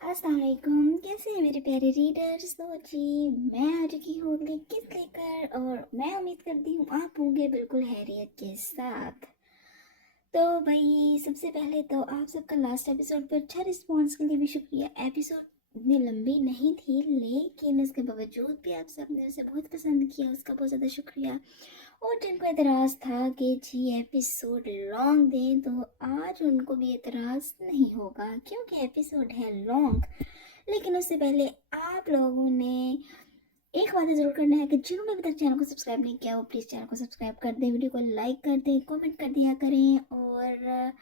अस्सलाम वालेकुम। कैसे हैं मेरे प्यारे रीडर्स? तो जी मैं आ चुकी हूँ अगली किस्त लेकर और मैं उम्मीद करती हूँ आप होंगे बिल्कुल हैरियत के साथ। तो भाई सबसे पहले तो आप सबका लास्ट एपिसोड पर अच्छा रिस्पॉन्स के लिए भी शुक्रिया। एपिसोड इतनी लंबी नहीं थी लेकिन उसके बावजूद भी आप सबने उसे बहुत पसंद किया, उसका बहुत ज़्यादा शुक्रिया। और जिनको एतराज़ था कि जी एपिसोड लॉन्ग दें तो आज उनको भी एतराज़ नहीं होगा क्योंकि एपिसोड है लॉन्ग। लेकिन उससे पहले आप लोगों ने एक वादा ज़रूर करना है कि जिन्होंने अभी तक चैनल को सब्सक्राइब नहीं किया वो प्लीज़ चैनल को सब्सक्राइब कर दें, वीडियो को लाइक कर दें, कमेंट कर दिया करें। और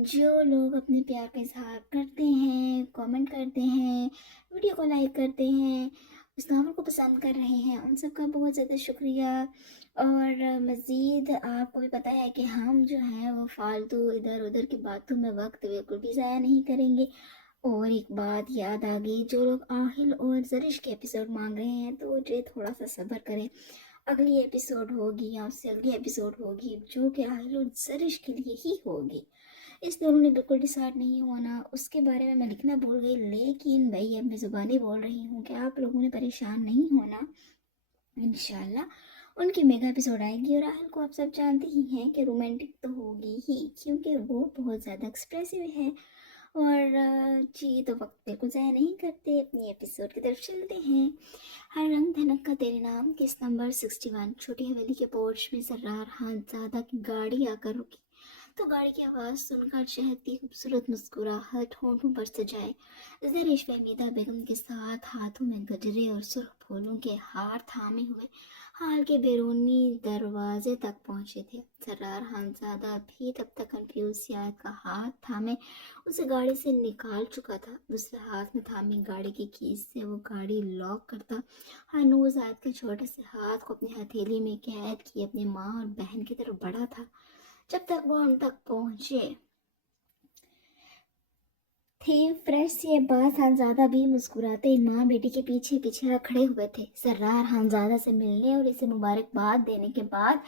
जो लोग अपने प्यार का इजहार करते हैं, कमेंट करते हैं, वीडियो को लाइक करते हैं, उस नावल को पसंद कर रहे हैं, उन सबका बहुत ज़्यादा शुक्रिया। और मज़ीद आपको भी पता है कि हम जो हैं वो फालतू इधर उधर की बातों में वक्त बिल्कुल भी ज़ाया नहीं करेंगे। और एक बात याद आ गई, जो लोग आहिल और ज़रिश के एपिसोड मांग रहे हैं तो जो थोड़ा सा सब्र करें। अगली एपिसोड होगी या उससे अगली एपिसोड होगी जो कि आहिल और ज़रिश के लिए ही होगी। इस दोनों ने बिल्कुल डिसाइड नहीं होना, उसके बारे में मैं लिखना भूल गई। लेकिन भाई अब मैं ज़ुबानी बोल रही हूँ कि आप लोगों ने परेशान नहीं होना। इंशाल्लाह उनकी मेगा एपिसोड आएगी। और आहिल को आप सब जानते ही हैं कि रोमांटिक तो होगी ही क्योंकि वो बहुत ज़्यादा एक्सप्रेसिव है। और जी तो वक्त बिल्कुल ज़ाया नहीं करते, अपनी एपिसोड की तरफ चलते हैं। हर रंग धनक का तेरे नाम किस नंबर 61। छोटी हवेली के पोर्च में सर्रार खानज़ादा की गाड़ी आकर रुकी तो गाड़ी की आवाज़ सुनकर शहद की खूबसूरत मुस्कुराहट होठों पर सजाए ज़रिश फहमीदा बेगम के साथ हाथों में गजरे और सुर्ख फूलों के हार थामे हुए हाल के बैरूनी दरवाजे तक पहुंचे थे। सर्रार खानज़ादा भी तब तक कंफ्यूज सियाहत का हाथ थामे उसे गाड़ी से निकाल चुका था। दूसरे हाथ में थामी गाड़ी की कीज से वो गाड़ी लॉक करता हनूज आयत के छोटे से हाथ को अपनी हथेली में कैद किए अपनी माँ और बहन की तरफ बढ़ा था। जब तक वो उन तक पहुंचे थे फ्रेश ये बात खानजादा भी मुस्कुराते माँ बेटी के पीछे पीछे खड़े हुए थे। सर्रार खानजादा से मिलने और इसे मुबारकबाद देने के बाद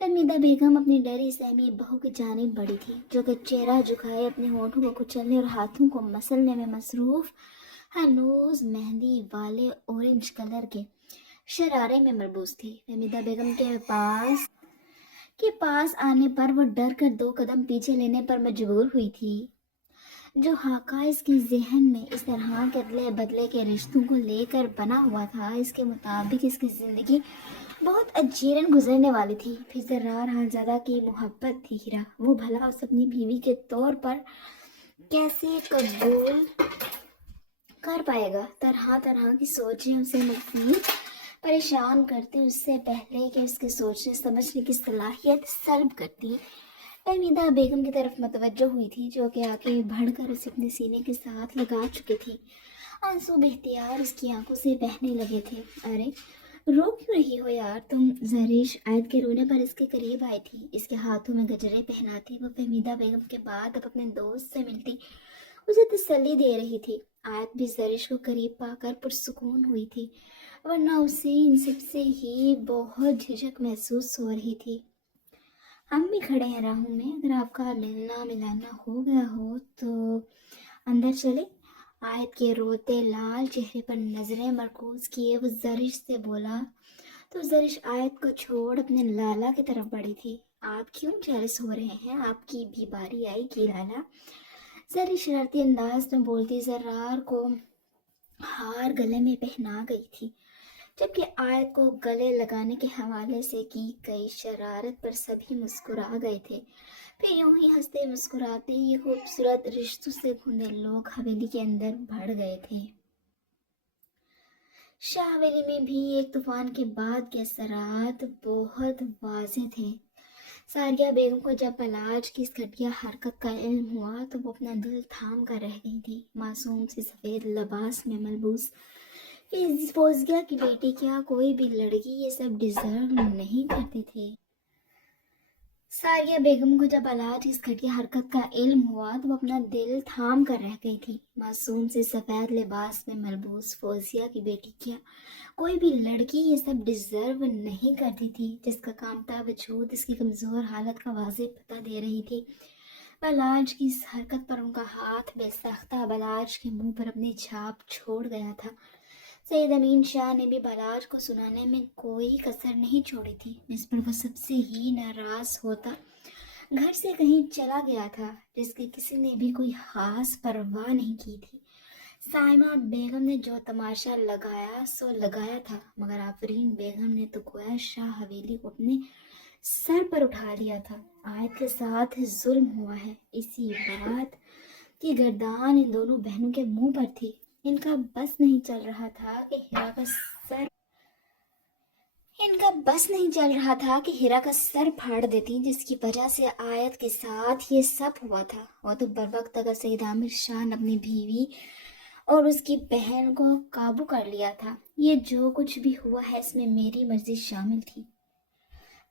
फहमीदा बेगम अपनी डरी सहमी बहू की जानिब बढ़ी थी जो कि चेहरा झुकाए अपने होठों को कुचलने और हाथों को मसलने में मसरूफ हनूज मेहंदी वाले ऑरेंज कलर के शरारे में मलबूस थी। फहमीदा बेगम के पास आने पर वो डर कर 2 कदम पीछे लेने पर मजबूर हुई थी। जो हाका इसके जहन में इस तरह के अदले बदले के रिश्तों को लेकर बना हुआ था, इसके मुताबिक इसकी ज़िंदगी बहुत अजीरन गुजरने वाली थी। फिर जर्रार खानज़ादा की मोहब्बत थी हीरा, वो भला उस अपनी बीवी के तौर पर कैसे कबूल कर पाएगा। तरह तरह की सोचें उसे मज़ीद परेशान करती उससे पहले कि उसके सोचने समझने की सलाहियत सल्ब करती। फहमीदा बेगम की तरफ मतवज्जो हुई थी जो कि आगे बढ़कर उसे अपने सीने के साथ लगा चुकी थी। आंसू बेख्तियार उसकी आंखों से बहने लगे थे। अरे रो क्यों रही हो यार तुम? जरीश आयत के रोने पर इसके करीब आई थी, इसके हाथों में गजरे पहनाती वो फहमीदा बेगम के बाद अब अपने दोस्त से मिलती उसे तसल्ली दे रही थी। आयत भी जरीश को करीब पाकर पुरसुकून हुई थी, वरना उसे इन सब से ही बहुत झिझक महसूस हो रही थी। हम भी खड़े हैं राहों में, अगर आपका मिलना मिलाना हो गया हो तो अंदर चले। आयत के रोते लाल चेहरे पर नजरें मरकूज किए वो जरिश से बोला तो जरिश आयत को छोड़ अपने लाला की तरफ बढ़ी थी। आप क्यों जेलस हो रहे हैं? आपकी भी बारी आएगी लाला, जरिश शरारती अंदाज में बोलती जर्रार को हार गले में पहना गई थी, जबकि आयत को गले लगाने के हवाले से की गई शरारत पर सभी मुस्कुरा गए थे। फिर यूं ही हंसते मुस्कुराते ये खूबसूरत रिश्तों से भुने लोग हवेली के अंदर बढ़ गए थे। शाह हवेली में भी एक तूफान के बाद के असरात बहुत वाज़ेह थे। सारिया बेगम को जब पलाज की इस घटिया हरकत का इल्म हुआ तो वो अपना दिल थाम कर रह गई थी। मासूम सी सफ़ेद लिबास में मलबूस इस फोजिया की बेटी क्या कोई भी लड़की ये सब डिजर्व नहीं करती थी। सारिया बेगम को जब अलाज इस घटिया हरकत का इल्म हुआ तो वो अपना दिल थाम कर रह गई थी। मासूम से सफ़ेद लिबास में मलबूस फोजिया की बेटी क्या कोई भी लड़की ये सब डिजर्व नहीं करती थी, जिसका कामता वजूद इसकी कमज़ोर हालत का वाज़ेह पता दे रही थी। बलाज की इस हरकत पर उनका हाथ बेसाख्ता बलाज के मुंह पर अपनी छाप छोड़ गया था। सैयद अमीन शाह ने भी बलाज को सुनाने में कोई कसर नहीं छोड़ी थी, जिस पर वो सबसे ही नाराज होता घर से कहीं चला गया था, जिसकी किसी ने भी कोई खास परवाह नहीं की थी। साइमा बेगम ने जो तमाशा लगाया सो लगाया था, मगर आफरीन बेगम ने तो गोया शाह हवेली को अपने सर पर उठा लिया था। आयत के साथ जुल्म हुआ है, इसी बात की गर्दान इन दोनों बहनों के मुंह पर थी। इनका बस नहीं चल रहा था कि हीरा का सर फाड़ देती, जिसकी वजह से आयत के साथ ये सब हुआ था। वो तो बर वक्त अगर सईद आमिर शाह ने अपनी बीवी और उसकी बहन को काबू कर लिया था। ये जो कुछ भी हुआ है इसमें मेरी मर्जी शामिल थी।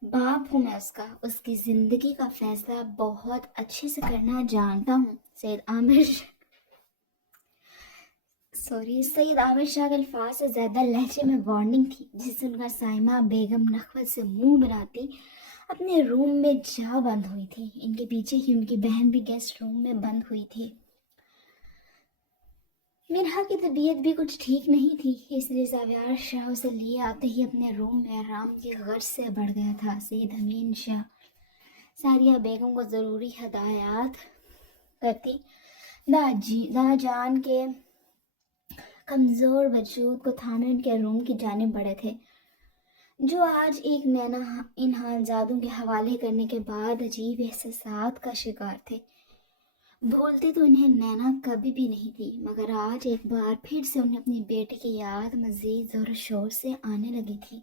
बाप हूँ मैं उसकी जिंदगी का फैसला बहुत अच्छे से करना जानता हूँ। सईद आमिर शाह के अल्फाज से ज्यादा लहजे में वार्निंग थी, जिसे सुनकर साइमा बेगम नखवत से मुंह बनाती अपने रूम में जा बंद हुई थी। इनके पीछे ही उनकी बहन भी गेस्ट रूम में बंद हुई थी। मिनहा की तबीयत भी कुछ ठीक नहीं थी, इसलिए जावियार शाह उसे लिए आते ही अपने रूम में आराम की गर्ज से बढ़ गया था। सईद अमीन शाह सारिया बेगम को ज़रूरी हदायत करती दाजान के कमज़ोर वजूद को थामे उनके रूम की जानिब बढ़े थे, जो आज एक नैना इन हालजादों के हवाले करने के बाद अजीब एहसासात का शिकार थे। भूलती तो इन्हें नैना कभी भी नहीं थी, मगर आज एक बार फिर से उन्हें अपनी बेटी की याद मजीद जोर शोर से आने लगी थी।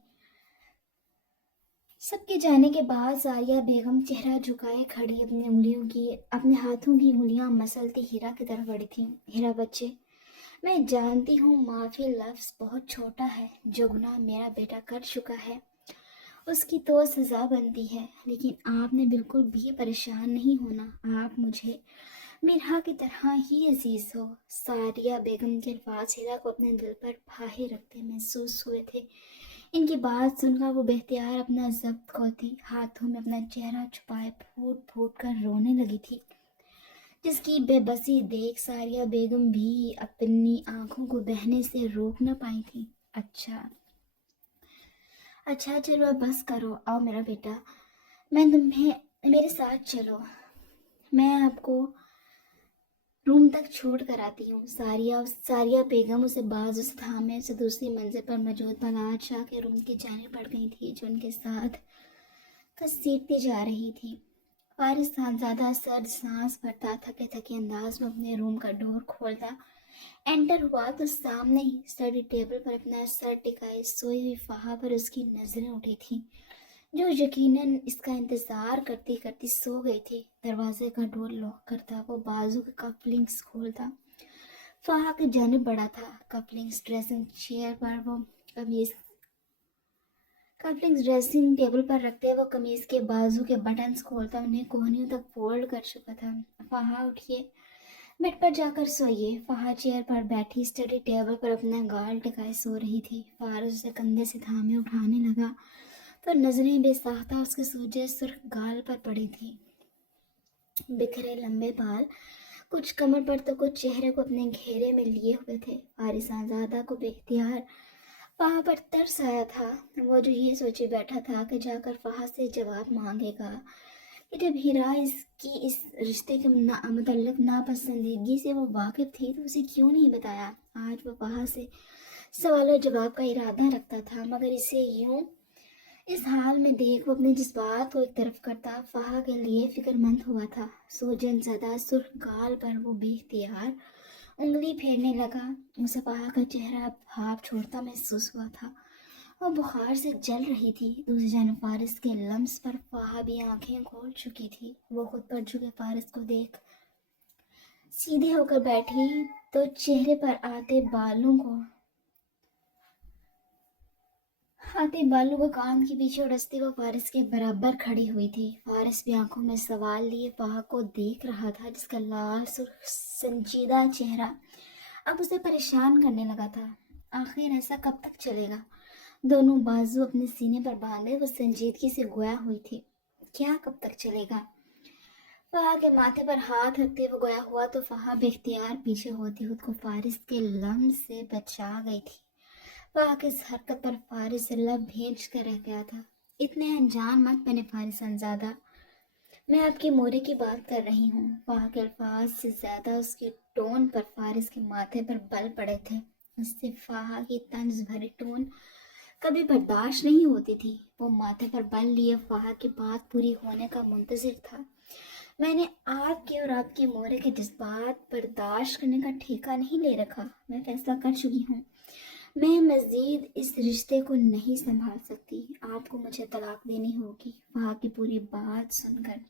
सबके जाने के बाद सारिया बेगम चेहरा झुकाए खड़ी अपने हाथों की उंगलियां मसलती हीरा की तरफ बढ़ी थी। हीरा बच्चे, मैं जानती हूँ माफ़ी लफ्ज़ बहुत छोटा है, जो गुनाह मेरा बेटा कर चुका है उसकी तो सज़ा बनती है, लेकिन आपने बिल्कुल भी परेशान नहीं होना। आप मुझे मिरहा की तरह ही अजीज़ हो। सारिया बेगम के अल्फाज हीरा को अपने दिल पर फाहे रखते महसूस हुए थे। इनकी बात सुनकर वो बेख्तियार अपना जब्त खोती हाथों में अपना चेहरा छुपाए फूट फूट कर रोने लगी थी, जिसकी बेबसी देख सारिया बेगम भी अपनी आंखों को बहने से रोक न पाई थी। अच्छा चलो अब बस करो, आओ मेरा बेटा, मैं तुम्हें मेरे साथ चलो, मैं आपको रूम तक छोड़ कर आती हूँ। सारिया बेगम उसे बाजू से थामे उसे दूसरी मंजिल पर मौजूद बलाज शाह के रूम की जानिब बढ़ गई थी, जो उनके साथ घसीटती जा रही थी। फारिस साहबजादा सर्द सांस भरता थके थके अंदाज में अपने रूम का डोर खोलता एंटर हुआ तो सामने ही स्टडी टेबल पर अपना सर टिकाए सोई हुई फाहा पर उसकी नजरें उठी थी, जो यकीनन इसका इंतजार करती करती सो गई थी। दरवाजे का डोर लॉक करता वो बाजू के कपलिंग्स खोलता फाहा की जानिब बढ़ा था। कपलिंग्स ड्रेसिंग टेबल पर रखते वो कमीज के बाजू के बटन्स खोलता उन्हें कोहनियों तक फोल्ड कर चुका था। फाहा उठिए, बेड पर जाकर सोइए। फाहा चेयर पर बैठी स्टडी टेबल पर अपना गाल टिकाए सो रही थी। फारस उसे कंधे से थामे उठाने लगा तो नजरें बेसाख्ता उसके सूजे सुर्ख गाल पर पड़ी थी। बिखरे लंबे बाल कुछ कमर पर तो कुछ चेहरे को अपने घेरे में लिए हुए थे। फारिस आजादा को बेख्तियार फाहा पर तरस आया था। वो जो ये सोचे बैठा था कि जाकर फाहा से जवाब मांगेगा कि जब हीरा इसकी इस रिश्ते के मुतल्लिक नापसंदीदगी से वो वाकिफ थी तो उसे क्यों नहीं बताया। आज वो फाहा से सवाल और जवाब का इरादा रखता था, मगर इसे यूं इस हाल में देख वो अपने जज्बात को एक तरफ करता फाहा के लिए फिक्रमंद हुआ था। सूजन ज़दा सुर्ख गाल पर वो बेख्तियार उंगली फेरने लगा। उसे फाहा का चेहरा भाप छोड़ता महसूस हुआ था। वो बुखार से जल रही थी। दूसरी जानिब फारिस के लम्स पर फाहा भी आंखें खोल चुकी थी। वो खुद पर झुके फारिस को देख सीधे होकर बैठी तो चेहरे पर आते बालों को कान के पीछे उड़सते वो फारिस के बराबर खड़ी हुई थी। फारिस भी आंखों में सवाल लिए फाहा को देख रहा था, जिसका लाल सुर्ख संजीदा चेहरा अब उसे परेशान करने लगा था। आखिर ऐसा कब तक चलेगा। दोनों बाजू अपने सीने पर बांधे वो संजीदगी से गोया हुई थी। क्या कब तक चलेगा। फहा के माथे पर हाथ रखते वो गया हुआ तो फहा बेख्तियार पीछे होती खुद को फारिस के लम्स से बचा गई थी। फहा की इस हरकत पर फारिस लब भेज कर रह गया था। इतने अनजान मत बने फारिस अनजादा, मैं आपकी मोरे की बात कर रही हूँ। फहा के अल्फाज से ज्यादा उसके टोन पर फारिस के माथे पर बल पड़े थे। उससे फहा की तंज भरी टोन कभी बर्दाश्त नहीं होती थी। वो माथे पर बल लिए फहा की बात पूरी होने का मुंतजिर था। मैंने आपके और आपके मोरे के जज्बात बर्दाश्त करने का ठेका नहीं ले रखा। मैं फैसला कर चुकी हूँ, मैं मजीद इस रिश्ते को नहीं संभाल सकती। आपको मुझे तलाक देनी होगी। वहाँ की पूरी बात सुनकर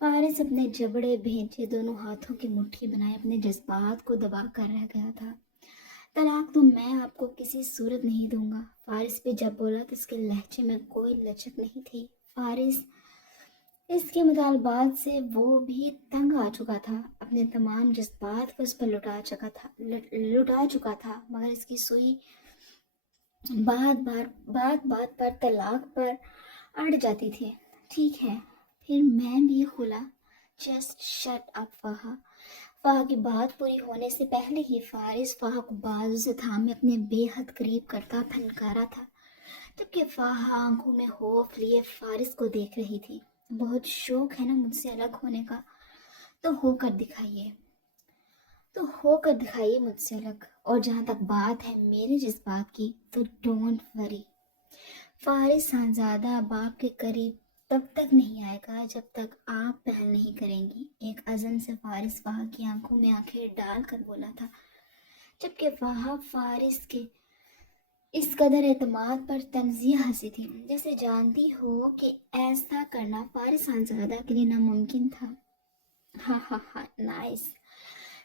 फारिस अपने जबड़े भेजे दोनों हाथों की मुट्ठी बनाए अपने जज्बात को दबा कर रह गया था। तलाक तो मैं आपको किसी सूरत नहीं दूंगा। फारिस पे जब बोला तो उसके लहजे में कोई लचक नहीं थी। फारिस इसके मुतालबात से वो भी तंग आ चुका था, अपने तमाम जज्बात को उस पर लुटा चुका था, मगर इसकी सुई बात बात पर तलाक पर अड़ जाती थी। ठीक है, फिर मैं भी खुला। जस्ट शट अप फहा। फहा की बात पूरी होने से पहले ही फारिस फहा को बाजू से थामे अपने बेहद करीब करता फनकारा था, जबकि फहा आंखों में खौफ लिए फारिस को देख रही थी। बहुत शौक है ना मुझसे अलग होने का, तो होकर दिखाइए मुझसे अलग। और जहाँ तक बात है मेरे जज्बात की, तो डोंट वरी। फारिस खानजादा बाप के करीब तब तक नहीं आएगा जब तक आप पहल नहीं करेंगी। एक अज़म से फारिस फहा की आंखों में आंखें डाल कर बोला था, जबकि फहा फारिस के इस कदर एतमाद पर तंजिया हंसी थी, जैसे जानती हो कि ऐसा करना फारिस खानजादा के लिए नामुमकिन था। हाँ हाँ हाँ, नाइस।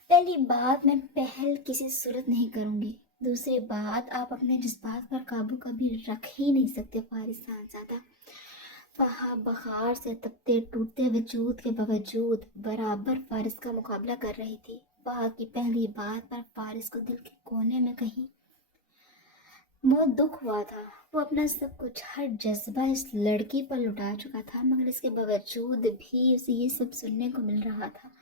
पहली बात, मैं पहल किसी सूरत नहीं करूँगी। दूसरी बात, आप अपने जज्बात पर काबू कभी रख ही नहीं सकते फारिस साहबजादा। फहा बखार से तपते टूटते वजूद के बावजूद बराबर फारिस का मुकाबला कर रही थी। फहा की पहली बात पर फारिस को दिल के कोने में कहीं बहुत दुख हुआ था। वो अपना सब कुछ, हर जज्बा इस लड़की पर लुटा चुका था, मगर इसके बावजूद भी उसे ये सब सुनने को मिल रहा था।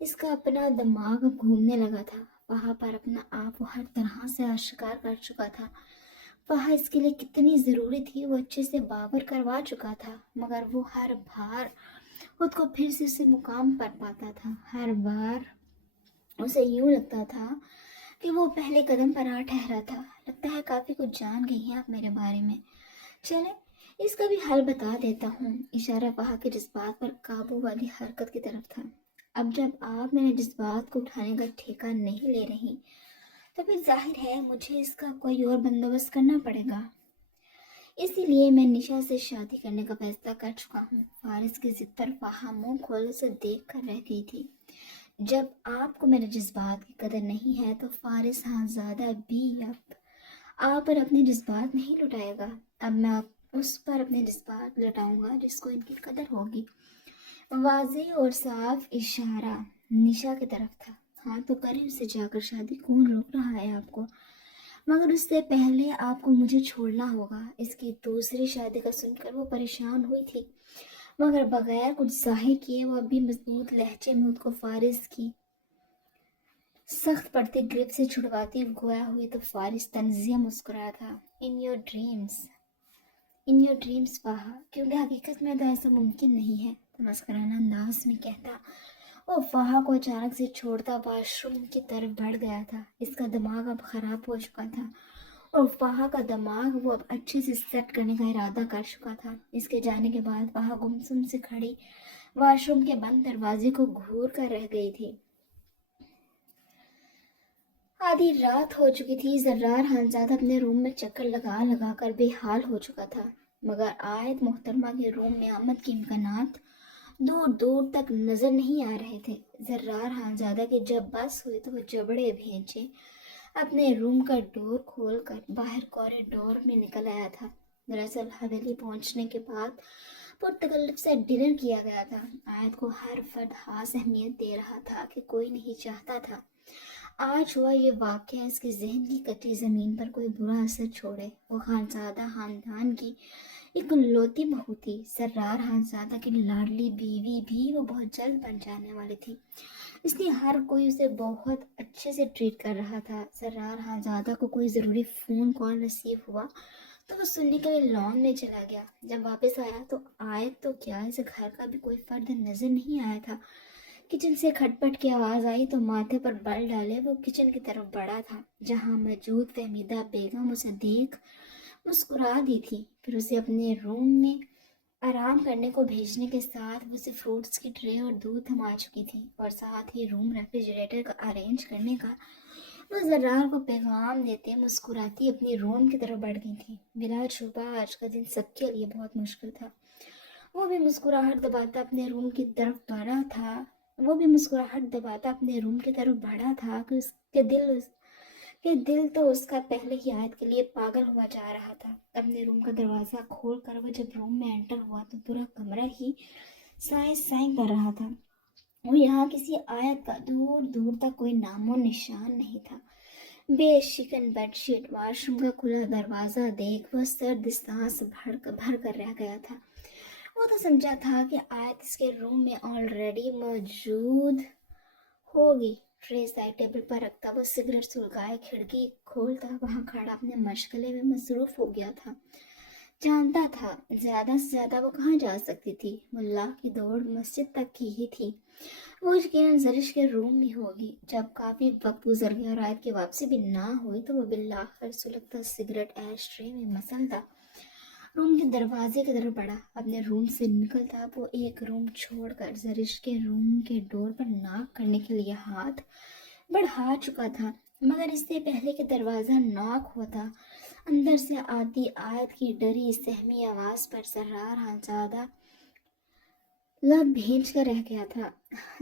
इसका अपना दिमाग अब घूमने लगा था। वहाँ पर अपना आप वो हर तरह से आश्कार कर चुका था। वहाँ इसके लिए कितनी ज़रूरी थी वो अच्छे से बावर करवा चुका था, मगर वो हर बार खुद को फिर से उसे मुकाम पर पाता था। हर बार उसे यूं लगता था कि वो पहले कदम पर आ ठहरा था। लगता है काफ़ी कुछ जान गई हैं आप मेरे बारे में। चले, इसका भी हल बता देता हूँ। इशारा वहाँ के जज्बात पर काबू वाली हरकत की तरफ था। अब जब आप मेरे जज्बात को उठाने का ठेका नहीं ले रही, तो फिर जाहिर है मुझे इसका कोई और बंदोबस्त करना पड़ेगा। इसीलिए मैं निशा से शादी करने का फैसला कर चुका हूँ। फारिस की जिद पर वहाँ मुंह खोले से देख कर रह गई थी। जब आपको मेरे जज्बात की कदर नहीं है, तो फारिस ज़्यादा भी अब आप पर अपने जज्बात नहीं लुटाएगा। अब मैं उस पर अपने जज्बात लुटाऊंगा जिसको इनकी कदर होगी। वाज़ेह और साफ इशारा निशा की तरफ था। हाँ तो करें उसे जाकर शादी, कौन रोक रहा है आपको? मगर उससे पहले आपको मुझे छोड़ना होगा। इसकी दूसरी शादी का सुनकर वो परेशान हुई थी, मगर बगैर कुछ जाहिर किए वो अभी मजबूत लहजे में उसको फारिस की सख्त पड़ती ग्रिप से छुड़वाती गोया हुई तो फारिस तंजिया मुस्कुराया था। इन योर ड्रीम्स वहा, क्योंकि हकीकत में तो ऐसा मुमकिन नहीं है, तो मस्कराना अंदाज में कहता वो फहा को अचानक से छोड़ता वाशरूम की तरफ बढ़ गया था। इसका दिमाग अब खराब हो चुका था और फहा का दिमाग वो अब अच्छे से सेट करने का इरादा कर चुका था। इसके जाने के बाद फहा गुमसुम से खड़ी वाशरूम के बंद दरवाजे को घूर कर रह गई थी। आधी रात हो चुकी थी। जर्रार खानजादा अपने रूम में चक्कर लगा लगा कर बेहाल हो चुका था, मगर आयत मोहतरमा के रूम में आमद के इम्कानात दूर दूर तक नजर नहीं आ रहे थे। जर्रार खानजादा की जब बस हुई तो वो जबड़े भेजे अपने रूम का डोर खोलकर बाहर कॉरिडोर में निकल आया था। दरअसल हवेली पहुंचने के बाद पुरतकल्लुफ से डिनर किया गया था। आयत को हर फर्द खास अहमियत दे रहा था कि कोई नहीं चाहता था आज हुआ ये वाक़या इसके जहन की कटी ज़मीन पर कोई बुरा असर छोड़े। वो खानज़ादा ख़ानदान की एक इकलौती बहू थी। सर्रार खानज़ादा की लाडली बीवी भी वो बहुत जल्द बन जाने वाली थी, इसलिए हर कोई उसे बहुत अच्छे से ट्रीट कर रहा था। सर्रार खानज़ादा को कोई ज़रूरी फ़ोन कॉल रिसीव हुआ तो वो सुनने के लिए लॉन में चला गया। जब वापस आया तो आए तो क्या इसे घर का भी कोई फर्द नजर नहीं आया था। किचन से खटपट की आवाज़ आई तो माथे पर बल डाले वो किचन की तरफ बढ़ा था, जहां मौजूद फहमीदा बेगम उसे देख मुस्कुरा दी थी। फिर उसे अपने रूम में आराम करने को भेजने के साथ वो उसे फ्रूट्स की ट्रे और दूध थमा चुकी थी, और साथ ही रूम रेफ्रिजरेटर का अरेंज करने का वो जर्रार को पैगाम देते मुस्कुराती अपनी रूम की तरफ बढ़ गई थी। बिला छुपा आज का दिन सबके लिए बहुत मुश्किल था। वो भी मुस्कुराहट दबाता अपने रूम की तरफ बढ़ा था वो भी मुस्कुराहट दबाता अपने रूम की तरफ बढ़ा था कि उसके दिल तो उसका पहले ही आयत के लिए पागल हुआ जा रहा था। अपने रूम का दरवाज़ा खोल कर वो जब रूम में एंटर हुआ तो पूरा कमरा ही साए साए कर रहा था, और यहाँ किसी आयत का दूर दूर तक कोई नामो निशान नहीं था। बेशिकन बेडशीट, वॉशरूम का खुला दरवाज़ा देख वह सर्द सांस भर कर रह गया था। वो तो समझा था कि आयत इसके रूम में ऑलरेडी मौजूद होगी। ट्रे साइड टेबल पर रखता वो सिगरेट सुलगाए खिड़की खोलता वहां खड़ा अपने मशगले में मसरूफ हो गया था। जानता था ज्यादा से ज्यादा वो कहाँ जा सकती थी। मुल्ला की दौड़ मस्जिद तक की ही थी। वो यकीनन जरिश के रूम में होगी। जब काफी वक्त गुजर गया और रात की वापसी भी ना हुई तो वो बिल्लाखिर सुलगता सिगरेट ऐश ट्रे में मसलता रूम के दरवाजे की तरफ बढ़ा। अपने रूम से निकलता वो एक रूम छोड़कर जरिश के रूम के डोर पर नॉक करने के लिए हाथ बढ़ा चुका था, मगर इससे पहले कि दरवाज़ा नॉक होता अंदर से आती आयत की डरी सहमी आवाज़ पर सर्रार खानज़ादा लब भींच कर रह गया था।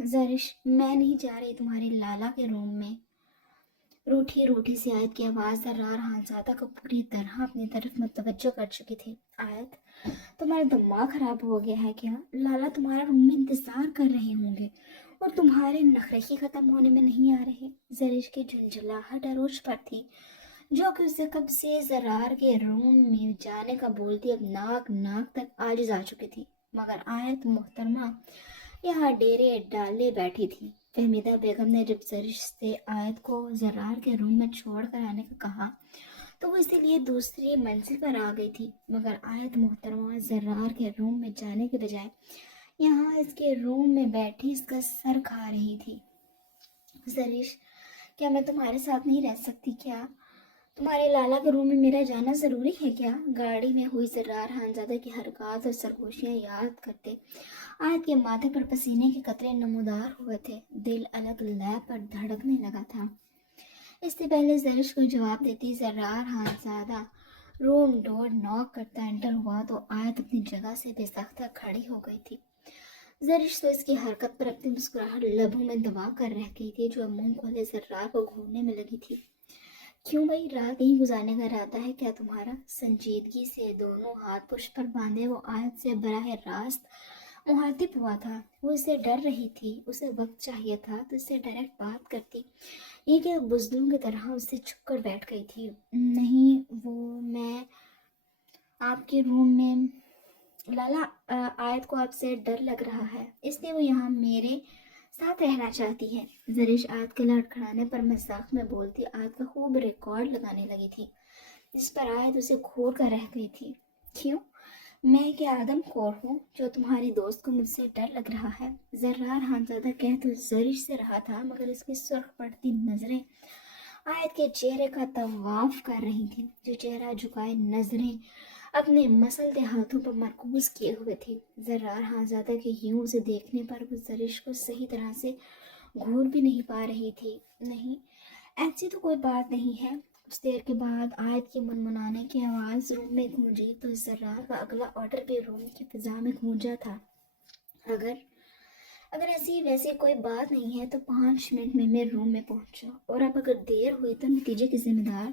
जरिश, मैं नहीं जा रही तुम्हारे लाला के रूम में। रूठी रूठी सी आयत की आवाज़ सर्रार खानज़ादा को पूरी तरह अपनी तरफ मुतवज्जो कर चुकी थी। आयत, तुम्हारा दिमाग खराब हो गया है क्या? लाला तुम्हारा रूम में इंतजार कर रहे होंगे और तुम्हारे नखरे ही खत्म होने में नहीं आ रहे। जरिश की झुंझलाहट अरोज पर थी, जो कि उसे कब से जरार के रूम में जाने का बोलती अब नाक नाक तक आजिज आ चुकी थी। मगर आयत मोहतरमा यहाँ डेरे डाले बैठी थी। फहमीदा बेगम ने जब जरिश से आयत को जरार के रूम में छोड़ कर आने का कहा तो वो इसीलिए दूसरी मंजिल पर आ गई थी। मगर आयत मोहतरमा जरार के रूम में जाने के बजाय यहाँ इसके रूम में बैठी इसका सर खा रही थी। जरिश, क्या मैं तुम्हारे साथ नहीं रह सकती क्या? तुम्हारे लाला के रूम में मेरा जाना जरूरी है क्या? गाड़ी में हुई जर्रार खानज़ादा की हरकत और सरगोशियां याद करते आयत के माथे पर पसीने के कतरे नमूदार हुए थे। दिल अलग लय पर धड़कने लगा था। इससे पहले जरिश को जवाब देती जर्रार खानज़ादा रूम डोर नॉक करता एंटर हुआ तो आयत अपनी जगह से बेसाख्ता खड़ी हो गई थी। जरिश तो इसकी हरकत पर अपनी मुस्कुराहट लबों में दबा कर रह गई थी, जो मुंह खोले जर्रार को घूरने में लगी थी। क्यों भाई, रात यहीं गुजारने का इरादा है क्या तुम्हारा? संजीदगी से दोनों हाथ पुष्प पर बांधे वो आयत से बराह रास्त मुखातिब हुआ था। वो इससे डर रही थी। उसे वक्त चाहिए था तो इससे डायरेक्ट बात करती, ये कि बुज़दिलों की तरह उससे छुप कर बैठ गई थी। नहीं, वो मैं आपके रूम में लाला, आयत को आपसे डर लग रहा है इसलिए वो यहाँ मेरे साथ रहना चाहती है। जरिश आयत के लड़खड़ाने पर मजाक में बोलती आयत का खूब रिकॉर्ड लगाने लगी थी, जिस पर आयत उसे घूर कर रह गई थी। क्यों? मैं क्या आदम खोर हूँ जो तुम्हारी दोस्त को मुझसे डर लग रहा है? जर्रार खानज़ादा कह तो जरिश से रहा था, मगर उसकी सुर्ख पड़ती नजरें आयत के चेहरे का तवाफ कर रही थी, जो चेहरा झुकाए नजरें अपने मसलते हाथों पर मरकूज किए हुए थी। जर्रार खानज़ादा के यूं उसे देखने पर वो जरिश को सही तरह से घूर भी नहीं पा रही थी। नहीं, ऐसी तो कोई बात नहीं है। कुछ देर के बाद आयत की मनमनाने की आवाज़ रूम में गूंजी तो जर्रार का अगला ऑर्डर भी रूम की फिजा में गूंजा था। अगर अगर ऐसी वैसी कोई बात नहीं है तो 5 मिनट में मेरे रूम में पहुंचो, और अब अगर देर हुई तो नतीजे की जिम्मेदार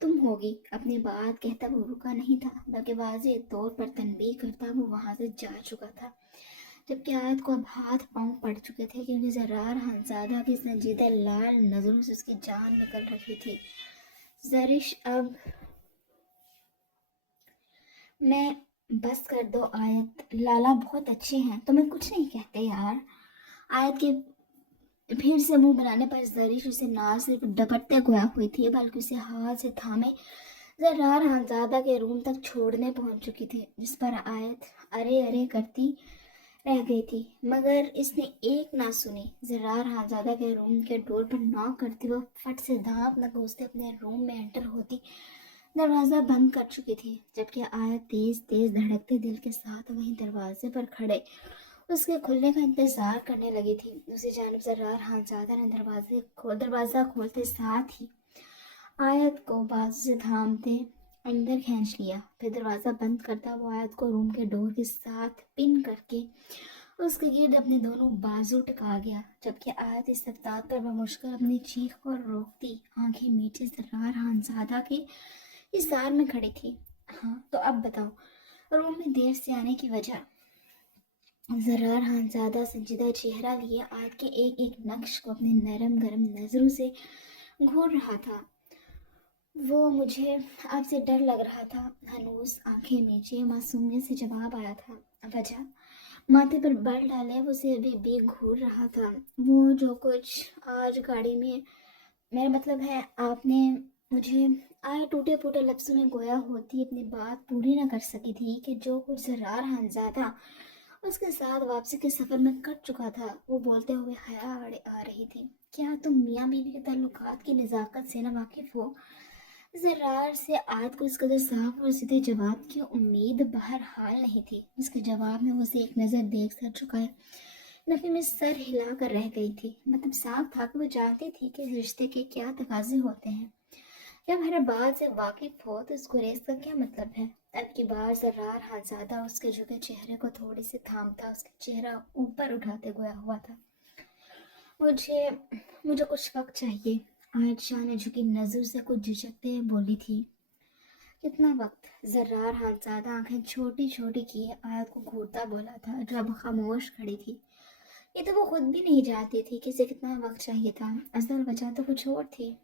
तुम होगी। अपनी बात कहता वो रुका नहीं था, बल्कि वाज़ेह तौर पर तनबीह करता वो वहां से जा चुका था, जबकि आयत को अब हाथ पांव पड़ चुके थे, क्योंकि जर्रार खानज़ादा की संजीदा लाल नजरों से उसकी जान निकल रही थी। जरिश, अब मैं बस कर दो आयत, लाला बहुत अच्छे हैं, तुम्हें कुछ नहीं कहते यार। आयत के फिर से मुंह बनाने पर जरीश उसे ना सिर्फ डपटते गोया हुई थी बल्कि उसे हाथ से थामे जर्रार हानजादा के रूम तक छोड़ने पहुंच चुकी थी, जिस पर आयत अरे अरे करती रह गई थी, मगर इसने एक ना सुनी। जर्रार हानजादा के रूम के डोर पर नॉक करती वो फट से दांत न घोंसते अपने रूम में एंटर होती दरवाज़ा बंद कर चुकी थी, जबकि आयत तेज तेज धड़कते दिल के साथ वहीं दरवाजे पर खड़े उसके खुलने का इंतजार करने लगी थी। दूसरी जानिब जर्रार हानजादा ने दरवाज़ा खोलते साथ ही आयत को बाजू से थामते अंदर खींच लिया। फिर दरवाज़ा बंद करता वो आयत को रूम के डोर के साथ पिन करके उसके गिर्द अपने दोनों बाजू टिका गया, जबकि आयत इस रफ्तार पर बमुश्किल अपनी चीख को रोकती आंखें मीचे जर्रार हानजादा के इशार में खड़ी थी। हाँ तो अब बताओ, रूम में देर से आने की वजह। जर्रार हानजादा संजीदा चेहरा लिए आयत के एक एक नक्श को अपने नरम गरम नजरों से घूर रहा था। वो मुझे आपसे डर लग रहा था, हनूस आंखें नीचे मासूमियत से जवाब आया था। वजह माथे पर बल डाले वो उसे अभी भी घूर रहा था। वो जो कुछ आज गाड़ी में, मेरा मतलब है आपने मुझे आए टूटे फूटे लफ्ज़ों में गोया होती अपनी बात पूरी न कर सकी थी कि जो कुछ जर्रार हानजादा उसके साथ वापसी के सफ़र में कट चुका था, वो बोलते हुए हया आ रही थी। क्या तुम मियाँ बीवी के ताल्लुकात की नज़ाकत से न वाकिफ़ हो? जर्रार से आयत को इस कदर साफ और सीधे जवाब की उम्मीद बहरहाल नहीं थी। उसके जवाब में उसे एक नज़र देख सर झुकाए नफी में सर हिला कर रह गई थी। मतलब साफ था कि वो जानती थी कि इस रिश्ते के क्या तकाजे होते हैं। जब हर बात से वाकिफ हो तो इस गुरेज का क्या मतलब है? अब की बार जर्रार हानजादा उसके झुके चेहरे को थोड़ी सी थामता उसका चेहरा ऊपर उठाते गोया हुआ था। मुझे मुझे कुछ वक्त चाहिए, आयशा ने झुकी नजर से कुछ झिझकते हुए बोली थी। कितना वक्त? जर्रार हानजादा आंखें छोटी छोटी किए आयत को घूरता बोला था, जो अब खामोश खड़ी थी। ये तो वो खुद भी नहीं जानती थी कि इसे कितना वक्त चाहिए था। असल वजह तो कुछ और थी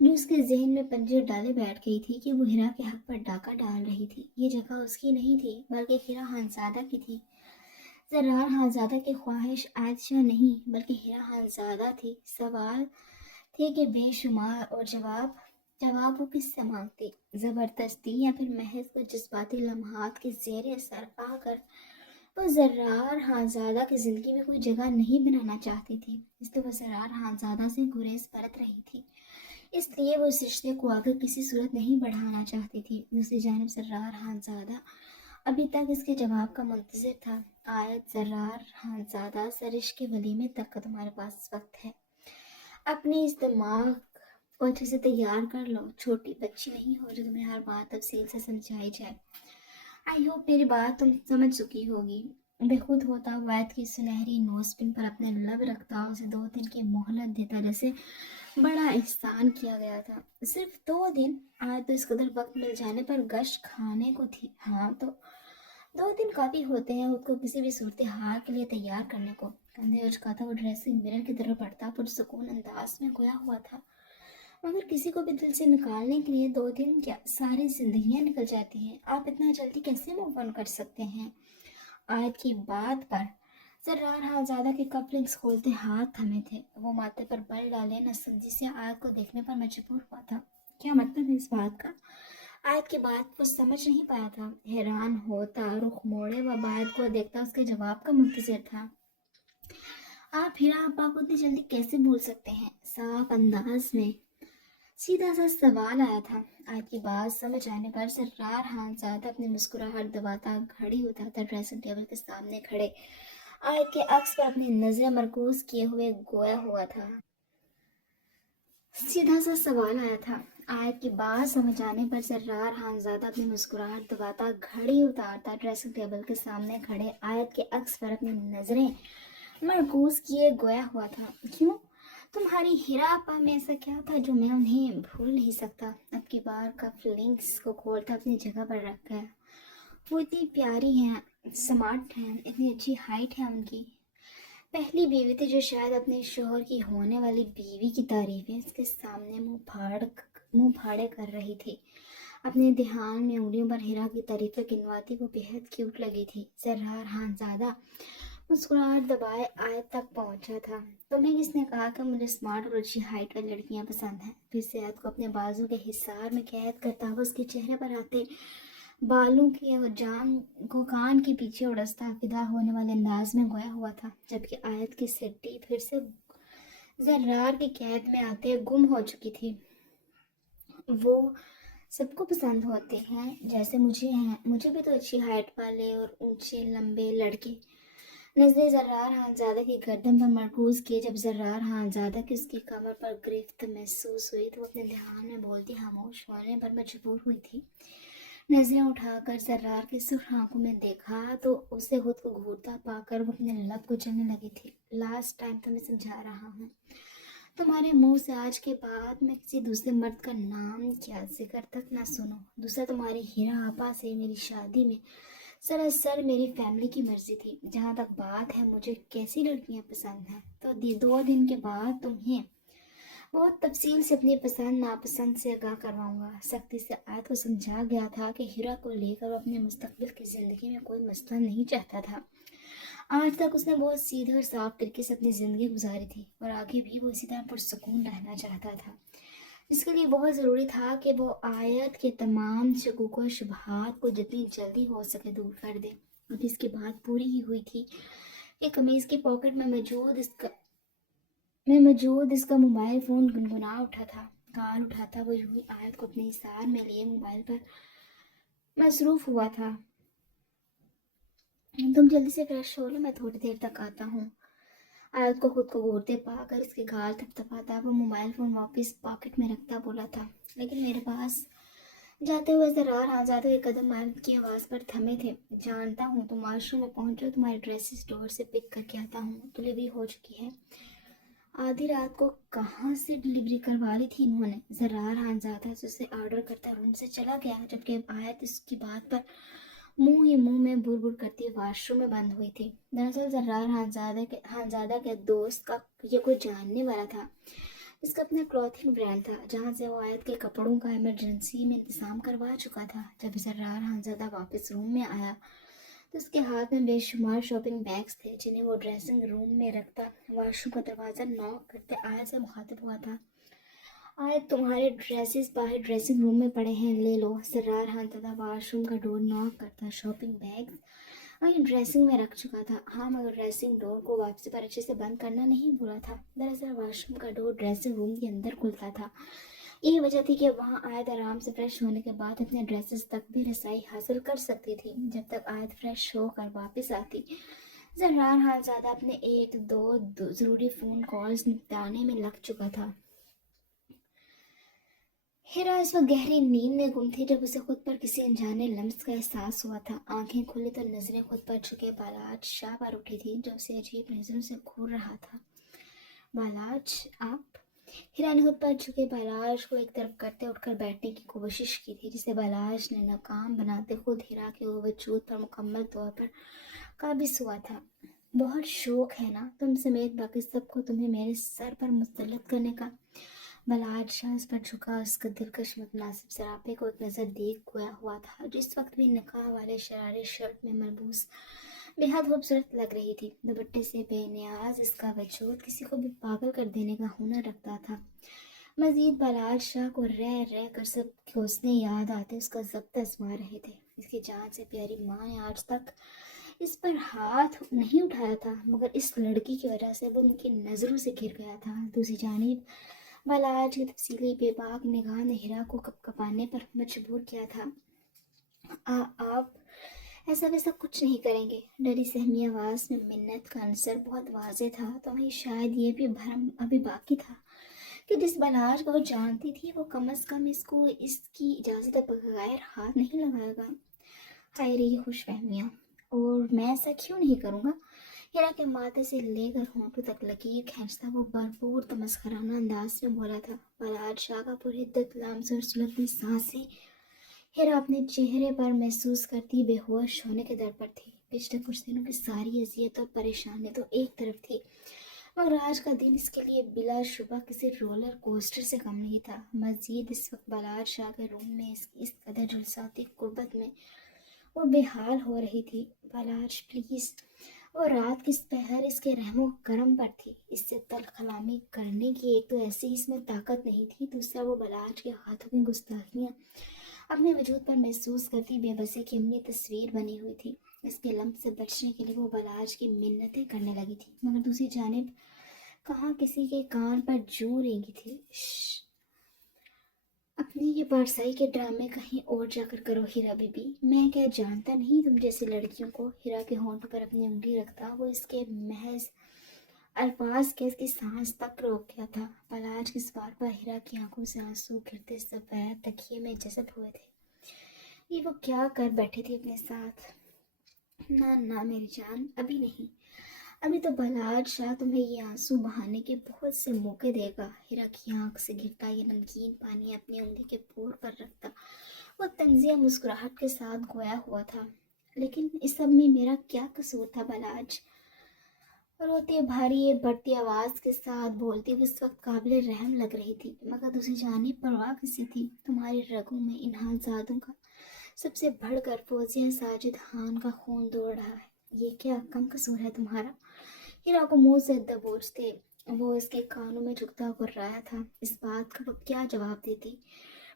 जो उसके जहन में पंजे डाले बैठ गई थी कि वो हिरा के हक पर डाका डाल रही थी। ये जगह उसकी नहीं थी बल्कि हिरा हानजादा की थी। जर्रार हानजादा की ख्वाहिश आयशा नहीं बल्कि हिरा हानजादा थी। सवाल थे कि बेशुमार और जवाब वो किससे मांगती, ज़बरदस्ती या फिर महज कुछ जज्बाती लम्हात के ज़ेर असर आकर वो जर्रार हानजादा की ज़िंदगी में कोई जगह नहीं बनाना चाहती थी, इसलिए वो जर्रार हानजादा से गुरेज परत रही थी। इसलिए वो इस रिश्ते को आगे किसी सूरत नहीं बढ़ाना चाहती थी। दूसरी जानिब जर्रार हानजादा अभी तक इसके जवाब का मुंतज़िर था। आयत जर्रार हानजादा सरिश के वलीमे तक का तुम्हारे पास वक्त है, अपने इस दिमाग को अच्छे से तैयार कर लो। छोटी बच्ची नहीं हो जो तुम्हें हर बात तफसील से समझाई जाए। आई होप मेरी बात तुम समझ चुकी होगी। बेखुद होता वैद की सुनहरी नोजपिन पर अपने लब रखता उसे 2 दिन की मोहलत देता, जैसे बड़ा एहसान किया गया था। सिर्फ 2 दिन? आज तो इस कदर वक्त मिल जाने पर गश खाने को थी। हाँ तो 2 दिन काफ़ी होते हैं उसको किसी भी सूरत हाल के लिए तैयार करने को। कंधे उचकाता वो ड्रेसिंग मिरर की तरफ बढ़ता पुरसुकून अंदाज में खोया हुआ था। मगर किसी को भी दिल से निकालने के लिए 2 दिन क्या सारी जिंदगियां निकल जाती हैं। आप इतना जल्दी कैसे मूव ऑन कर सकते हैं? आयत की बात पर जर्रार हानजादा के कपलिंग्स खोलते हाथ थमे थे। वो माथे पर बल डाले नसमझी से आयत को देखने पर मजबूर हुआ था। क्या मतलब है इस बात का? आयत की बात वो समझ नहीं पाया था। हैरान होता रुख मोड़े व आयत को देखता उसके जवाब का मुंतज़िर था। आप हीरा अब्बा को इतनी जल्दी कैसे भूल सकते हैं? साफ अंदाज में सीधा सा सवाल आया था। आयत की बात समझ आने पर जर्रार हानजादा अपनी मुस्कुराहट दबाता घड़ी उठाता ड्रेसिंग टेबल के सामने खड़े आयत के अक्स पर अपनी नजरें मरकूज किए हुए गोया हुआ था। सीधा सा सवाल आया था। आयत की बात समझ आने पर जर्रार हानजादा अपनी मुस्कुराहट दबाता घड़ी उतारता ड्रेसिंग टेबल के सामने खड़े आयत के अक्स पर अपनी नजरें मरकूज किए गोया हुआ था। क्यों? तुम्हारी हीरा आपा में ऐसा क्या था जो मैं उन्हें भूल नहीं सकता? अब की बार का फीलिंग्स को खोलता अपनी जगह पर रख गया। वो इतनी प्यारी हैं, स्मार्ट हैं, इतनी अच्छी हाइट है उनकी। पहली बीवी थी जो शायद अपने शोहर की होने वाली बीवी की तारीफें इसके सामने मुंह फाड़े कर रही थी। अपने ध्यान में उंगलियों पर हीरा की तारीफें गिनवाती वो बेहद क्यूट लगी थी। जर्रार खानज़ादा मुस्कुराहट दबाए आयत तक पहुंचा था। तुम्हें किसने कहा कि मुझे स्मार्ट और अच्छी हाइट वाली लड़कियां पसंद हैं? फिर से आयत को अपने बाजू के हिसार में कैद करता हुआ उसके चेहरे पर आते बालों की और जान को कान के पीछे उड़सता फिदा होने वाले अंदाज में गोया हुआ था, जबकि आयत की सिट्टी फिर से जर्रार की कैद में आते गुम हो चुकी थी। वो सबको पसंद होते हैं जैसे मुझे हैं। मुझे भी तो अच्छी हाइट वाले और ऊंचे लंबे लड़के। नजरें जर्रार खानज़ादा की गर्दन पर मरकूज किए। जब जर्रार खानज़ादा की उसकी कमर पर गिरफ्त महसूस हुई तो अपने ध्यान में बोलती खामोश होने पर मजबूर हुई थी। नजरें उठाकर जर्रार की सुर्ख आंखों में देखा तो उसे खुद को घूरता पाकर वो अपने लब कुचलने लगी थी। लास्ट टाइम तो मैं समझा रहा हूँ, तुम्हारे मुंह से आज के बाद मैं किसी दूसरे मर्द का नाम या जिक्र तक ना सुनो। दूसरा, तुम्हारी हीरा आपा से मेरी शादी में सरासर मेरी फैमिली की मर्जी थी। जहाँ तक बात है मुझे कैसी लड़कियां पसंद हैं, तो 2 दिन के बाद तुम्हें बहुत तफसील से अपनी पसंद नापसंद से आगाह करवाऊंगा। सख्ती से आयत को समझा गया था कि हीरा को लेकर वो अपने मुस्तकबिल की ज़िंदगी में कोई मसला नहीं चाहता था। आज तक उसने बहुत सीधे और साफ तरीके से अपनी ज़िंदगी गुजारी थी और आगे भी वो इसी तरह पुरसकून रहना चाहता था, जिसके लिए बहुत ज़रूरी था कि वो आयत के तमाम शकूक व शुबहात को जितनी जल्दी हो सके दूर कर दे। अब इसकी बात पूरी ही हुई थी कि कमीज़ की पॉकेट में मौजूद इसका मोबाइल फ़ोन गुनगुना उठा था। कॉल उठाता वो यूं ही आयत को अपने हिसार में लिए मोबाइल पर मसरूफ़ हुआ था। तुम जल्दी से फ्रेश हो लो, मैं थोड़ी देर तक आता हूँ। आयत को खुद को घूरते पाकर इसके गाल थपथपाता वो मोबाइल फ़ोन वापस पॉकेट में रखता बोला था, लेकिन मेरे पास। जाते हुए जरार आजाद के कदम आयत की आवाज़ पर थमे थे। जानता हूँ तुम वॉशरूम में पहुंचो, तुम्हारे ड्रेस स्टोर से पिक करके आता हूँ। डिलीवरी हो चुकी है। आधी रात को कहाँ से डिलीवरी करवा ली थी इन्होंने? जरार खानज़ादा से उसे ऑर्डर करता रूम से चला गया, जबकि आयत इसकी बात पर मुंह ही मुंह में बुर करती वॉशरूम में बंद हुई थी। दरअसल जरार खानज़ादा के दोस्त का ये कोई जानने वाला था। इसका अपना क्लॉथिंग ब्रांड था जहाँ से वो आयत के कपड़ों का इमरजेंसी में इंतजाम करवा चुका था। जब जरार खानज़ादा वापस रूम में आया तो उसके हाथ में बेशुमार शॉपिंग बैग्स थे जिन्हें वो ड्रेसिंग रूम में रखता वॉशरूम का दरवाज़ा नॉक करते आयत से मुखातिब हुआ था। आयत, तुम्हारे ड्रेसेस बाहर ड्रेसिंग रूम में पड़े हैं, ले लो। जरार खानज़ादा वॉशरूम का डोर नॉक करता शॉपिंग बैग्स वहीं ड्रेसिंग में रख चुका था। हाँ, मगर ड्रेसिंग डोर को वापसी पर अच्छे से बंद करना नहीं भूला था। दरअसल वॉशरूम का डोर ड्रेसिंग रूम के अंदर खुलता था। यही वजह थी कि वहाँ आयत आराम से फ्रेश होने के बाद अपने ड्रेसेस तक भी रसाई हासिल कर सकती थी। जब तक आयत फ्रेश होकर वापस आती, जरार खानज़ादा अपने एक दो ज़रूरी फ़ोन कॉल्स निपटाने में लग चुका था। हीरा इस वक्त गहरी नींद में गुम थी जब उसे खुद पर किसी अनजाने लम्स का एहसास हुआ था। आंखें खुली तो नजरें खुद पर झुके बालाज शाह पर उठी थी जो उसे अजीब नजरों से घूर रहा था। बालाज, आप? हीरा ने खुद पर झुके बालाज को एक तरफ करते उठकर बैठने की कोशिश की थी, जिसे बालाज ने नाकाम बनाते खुद हीरा के वजूद पर मुकम्मल तौर पर काबिज हुआ था। बहुत शौक है ना तुम समेत बाकी सबको तुम्हें मेरे सर पर मुसल्लत करने का? बालाज शाह इस पर झुका, उसका दिलकश मुतनासिब सरापे को एक नज़र देख गोया हुआ था, जो इस वक्त भी निकाह वाले शरारे शर्ट में मलबूस बेहद खूबसूरत लग रही थी। दुपट्टे से बेनियाज इसका वजूद किसी को भी पागल कर देने का हुनर रखता था। मजीद बालाज शाह को रह रह कर सब हौसले याद आते उसका जब्त आजमा रहे थे। इसकी जान से प्यारी माँ ने आज तक इस पर हाथ नहीं उठाया था, मगर इस लड़की की वजह से वो उनकी नज़रों से घिर गया था। दूसरी जानिब बालाज की तफसीली बेबाक निगाह ने हीरा को कपकपाने पर मजबूर किया था। आप ऐसा वैसा कुछ नहीं करेंगे? डरी सहमी आवाज़ में मिन्नत का आंसर बहुत वाज़ेह था, तो वहीं शायद ये भी भरम अभी बाकी था कि जिस बालाज को वो जानती थी वो कम अज़ कम इसको इसकी इजाज़त बगैर हाथ नहीं लगाएगा। हाय रही खुशफहमियाँ, और मैं ऐसा क्यों नहीं करूँगा? हीरा के माथे से लेकर होंठों तक लकीर खींचता वो भरपूर तमस्खराना अंदाज में बोला था। बालाज शाह का पुरहिद्दत लम्स और सुलगती सांसें हीरा अपने चेहरे पर महसूस करती बेहोश होने के दर पर थी। पिछले कुछ दिनों की सारी अजियत और परेशानी तो एक तरफ थी, اور آج کا دن اس کے لیے بلا شبہ کسی رولر کوسٹر سے کم نہیں تھا۔ مزید اس وقت بلال شاہ کے روم میں اس قدر جلساتی قربت میں وہ بے حال ہو رہی تھی۔ بلاج پلیز، وہ رات کس پہر اس کے رحم و کرم پر تھی۔ اس سے تلخ کلامی کرنے کی ایک تو ایسی اس میں طاقت نہیں تھی، دوسرا وہ بلاج کے ہاتھوں کی گستاخیاں اپنے وجود پر محسوس کرتی بے بسی کی اپنی تصویر بنی ہوئی تھی۔ اس کے لمس سے بچنے کے لیے وہ بلاج کی منتیں کرنے لگی تھی، مگر دوسری جانب کہاں کسی کے کان پر جوں رینگی تھی۔ اپنی یہ پارسائی کے ڈرامے کہیں اور جا کر کرو ہیرا بی بی، میں کیا جانتا نہیں تم جیسی لڑکیوں کو۔ ہیرا کے ہونٹوں پر اپنی انگلی رکھتا وہ اس کے محض الفاظ کے اس کی سانس تک روک گیا تھا۔ بلاج کی اس بات پر ہیرا کی آنکھوں سے آنسو گرتے سفید تکیے میں جذب ہوئے تھے۔ یہ وہ کیا کر بیٹھے تھے اپنے ساتھ؟ نہ میری جان، ابھی نہیں، ابھی تو بلاج شاہ تمہیں یہ آنسو بہانے کے بہت سے موقع دے گا۔ ہیرا کی آنکھ سے گرتا یہ نمکین پانی اپنی انگلی کے پور پر رکھتا وہ طنزیہ مسکراہٹ کے ساتھ گویا ہوا تھا، لیکن اس سب میں میرا کیا قصور تھا بلاج؟ روتی بھاری بڑھتی آواز کے ساتھ بولتی وہ اس وقت قابل رحم لگ رہی تھی، مگر دوسری جانب پرواہ کسی تھی؟ تمہاری رگوں میں ان حالزادوں کا سب سے بڑھ کر فوزیہ ساجد خان کا خون دوڑ رہا ہے، یہ کیا کم قصور ہے تمہارا؟ ہیرا کو منہ سے دبوچتے وہ اس کے کانوں میں جھکتا گھرایا تھا۔ اس بات کا وہ کیا جواب دیتی؟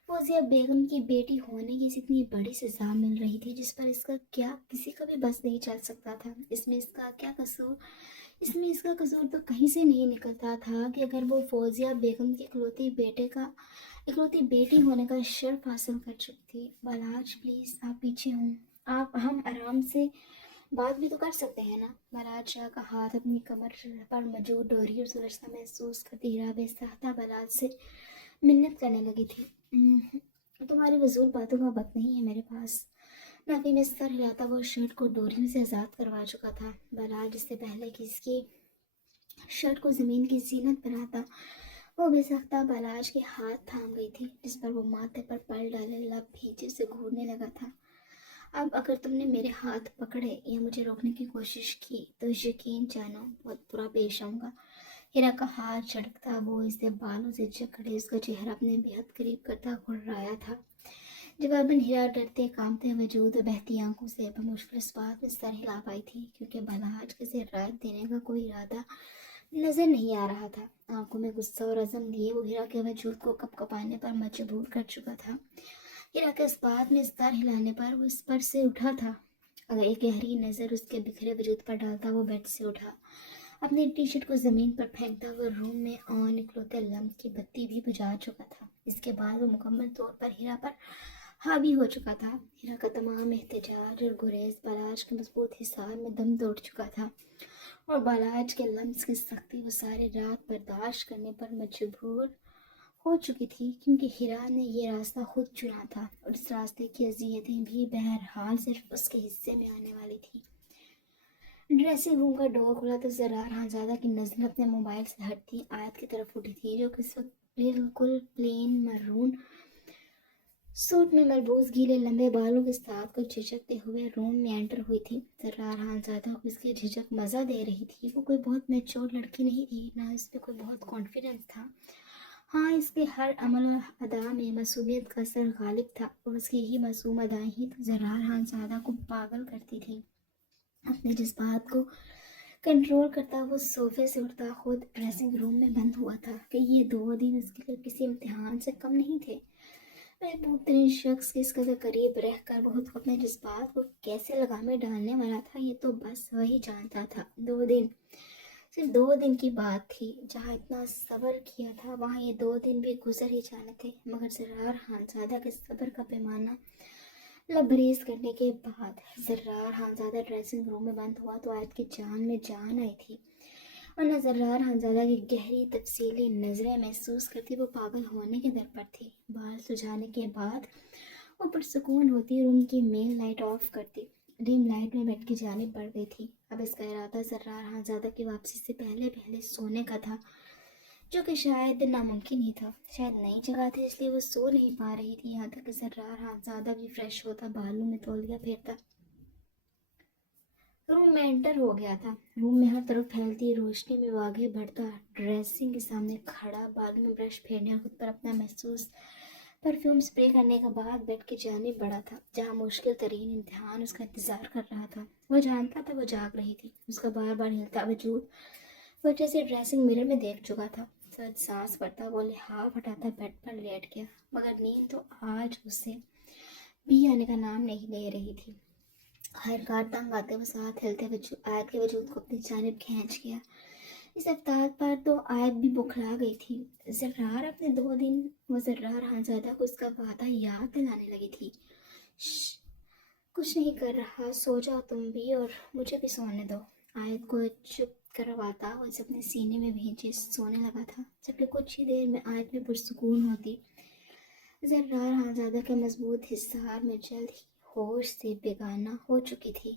فوزیہ بیگم کی بیٹی ہونے کی اتنی بڑی سزا مل رہی تھی جس پر اس کا کیا کسی کا بھی بس نہیں چل سکتا تھا۔ اس میں اس کا کیا قصور؟ اس میں اس کا قصور تو کہیں سے نہیں نکلتا تھا کہ اگر وہ فوزیہ بیگم کے اکلوتی بیٹی ہونے کا شرف حاصل کر چکی تھی۔ بلاج پلیز، آپ پیچھے ہوں، ہم آرام سے بات بھی تو کر سکتے ہیں نا۔ بلاج شاہ کا ہاتھ اپنی کمر پر موجود ڈوری اور سلجھتا محسوس کرتی ہیرا بے ساختہ بلاج سے منت کرنے لگی تھی۔ تمہاری فضول باتوں کا وقت نہیں ہے میرے پاس۔ نفی میں سر ہلاتا وہ شرٹ کو ڈوریوں سے آزاد کروا چکا تھا۔ بلاج اس سے پہلے کہ اس کی شرٹ کو زمین کی زینت بناتا وہ بے ساختہ بلاج کے ہاتھ تھام گئی تھی، جس پر وہ ماتھے پر پل ڈالے لب بھیجے سے گھورنے لگا تھا۔ اب اگر تم نے میرے ہاتھ پکڑے یا مجھے روکنے کی کوشش کی تو یقین جانو بہت برا پیش آؤں گا۔ ہیرا کا ہاتھ جھٹکتا وہ اسے بالوں سے جکڑے اس کا چہرہ اپنے بےحد قریب کرتا گھرایا تھا۔ جواباً ہیرا ڈرتے کانپتے وجود و بہتی آنکھوں سے بمشکل اس بات میں سر ہلا پائی تھی، کیونکہ بلاج کے سے رائت دینے کا کوئی ارادہ نظر نہیں آ رہا تھا۔ آنکھوں میں غصہ اور عزم لیے وہ ہیرا کے وجود کو کپ کپانے پر مجبور کر چکا تھا۔ ہیرا کے اس بات میں سر ہلانے پر وہ اس پر سے اٹھا تھا۔ اگر ایک گہری نظر اس کے بکھرے وجود پر ڈالتا وہ بیڈ سے اٹھا، اپنی ٹی شرٹ کو زمین پر پھینکتا ہوا روم میں آن اکلوتے لمپ کی بتی بھی بجھا چکا تھا۔ اس کے بعد وہ مکمل طور پر ہیرا پر حاوی ہو چکا تھا۔ ہیرا کا تمام احتجاج اور گریز بلاج کے مضبوط حصار میں دم توڑ چکا تھا، اور بلاج کے لمس کی سختی وہ ساری رات برداشت کرنے پر مجبور ہو چکی تھی، کیونکہ ہیرا نے یہ راستہ خود چنا تھا اور اس راستے کی اذیتیں بھی بہرحال صرف اس کے حصے میں آنے والی تھی۔ ڈریسنگ روم کا ڈور کھلا تو زرار خانزادہ کی نظر اپنے موبائل سے ہٹتی آیت کی طرف اٹھی تھی، جو کہ اس وقت بالکل پلین مرون سوٹ میں ملبوس گیلے لمبے بالوں کے ساتھ کچھ جھجکتے ہوئے روم میں انٹر ہوئی تھی۔ زرار خانزادہ کو اس کی جھجک مزہ دے رہی تھی۔ وہ کوئی بہت میچور لڑکی نہیں تھی، نہ اس میں کوئی بہت کانفیڈنس تھا۔ ہاں، اس کے ہر عمل و ادا میں معصومیت کا اثر غالب تھا، اور اس کی یہی معصوم ادائیں ہی تو زرار خانزادہ کو پاگل کرتی تھیں۔ اپنے جذبات کو کنٹرول کرتا وہ صوفے سے اٹھتا خود ڈریسنگ روم میں بند ہوا تھا کہ یہ 2 دن اس کے لیے کسی امتحان سے کم نہیں تھے۔ محبوب ترین شخص کے اس قدر قریب رہ کر وہ خود کو اپنے جذبات کو کیسے لگامیں ڈالنے والا تھا، یہ تو بس وہی جانتا تھا۔ 2 دن، صرف 2 دن کی بات تھی۔ جہاں اتنا صبر کیا تھا وہاں یہ 2 دن بھی گزر ہی جانے تھے، مگر زرار خانزادہ کے صبر کا پیمانہ لبریز کرنے کے بعد زرار خانزادہ ڈریسنگ روم میں بند ہوا تو آیت کی جان میں جان آئی تھی، ورنہ زرار خانزادہ کی گہری تفصیلی نظریں محسوس کرتی وہ پاگل ہونے کے در پر تھی۔ بال سجھانے کے بعد وہ پرسکون ہوتی روم کی مین لائٹ آف کرتی، ڈیم لائٹ میں بیڈ کی جانب بڑھ گئی تھی۔ اب اس کا ارادہ زرار خانزادہ کی واپسی سے پہلے سونے کا تھا، جو کہ شاید ناممکن ہی تھا۔ شاید نئی جگہ تھی اس لیے وہ سو نہیں پا رہی تھی، یہاں تک کہ زرار خانزادہ بھی فریش ہوتا بالوں میں تولیہ پھیرتا روم میں انٹر ہو گیا تھا۔ روم میں ہر طرف پھیلتی روشنی میں وہ آگے بڑھتا، ڈریسنگ کے سامنے کھڑا، بالوں میں برش پھیرنے اور خود پر اپنا محسوس پرفیوم اسپرے کرنے کے بعد بیڈ کی جانب بڑھا تھا جہاں مشکل ترین امتحان اس کا انتظار کر رہا تھا۔ وہ جانتا تھا وہ جاگ رہی تھی، اس کا بار بار ہلتا وجود وجہ سے ڈریسنگ مرر میں دیکھ چکا تھا۔ سرد سانس پڑتا، وہ لحاف ہٹاتا بیڈ پر لیٹ گیا، مگر نیند تو آج اسے بھی آنے کا نام نہیں لے رہی تھی۔ ہر کار تنگ آتے وہ ساتھ ہلتے آیت کے وجود کو اپنی جانب کھینچ گیا۔ اس افتاد پر تو آیت بھی بکھلا گئی تھی۔ زرار اپنے 2 دن وہ زرار خانزادہ کو اس کا وعدہ یاد دلانے لگی تھی۔ شش، کچھ نہیں کر رہا، سو جاؤ تم بھی اور مجھے بھی سونے دو۔ آیت کو چپ کرواتا وہ اسے اپنے سینے میں بھینچے سونے لگا تھا، جبکہ کچھ ہی دیر میں آیت میں پرسکون ہوتی۔ زرار خانزادہ کے مضبوط حصار میں جلد ہی ہوش سے بیگانہ ہو چکی تھی۔